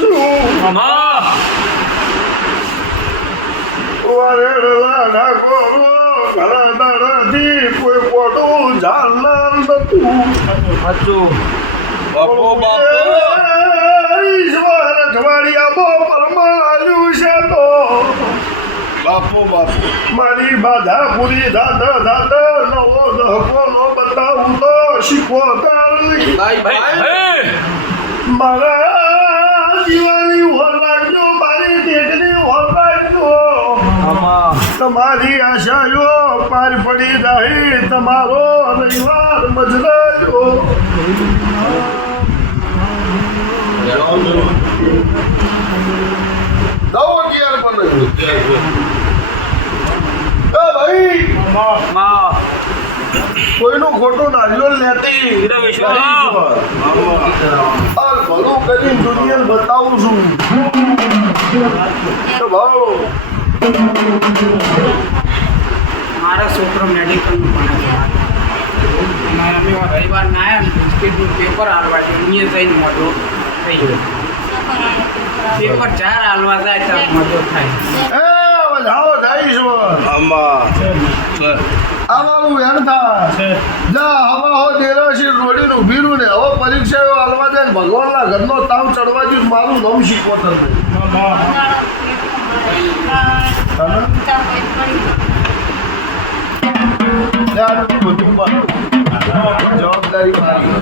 છું વરેલા નાખો ઘણા દાડાથી કોઈ પોટું જાણનાર નતું બાપો બાપો ઈશ્વર અઠવાડિયામાં પરમાયું છે તો બાપો બાપો મારી બાધા પૂરી દાદા દાદા નવો દહકો નો બતાવું તો શીખવો મારા જીવાની હોર રાખજો મારી દેખની હોર રાખજો તમારી આશાઓ પાર પડી રહી તમારો રવિવાર મજલાજો કોઈનું ખોટું નારિયેળ લેતી ભલું કરી દુનિયા બતાવું છું મારા છોકરો મેડિકલનું ભણે છે અમે રવિવાર ના આવ્યા ને બિસ્કીટનું પેપર હાલવા છે અહીંયા જઈને મજો થઈ ગયો પેપર 4 હાલવા જાય તો મજો થાય જાઓ જઈશું આમાં વેણ થાય જા હવા હો દેરાશી રોડીનું ભીરું ને હવે પરીક્ષાઓ હાલવા જાય ભગવાનના ઘરનો તાવ ચડવા જ મારું નામ શીખવો થતું જવાબદારી મારી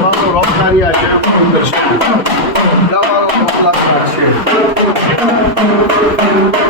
મારો રોબદારી આ છે મારો છે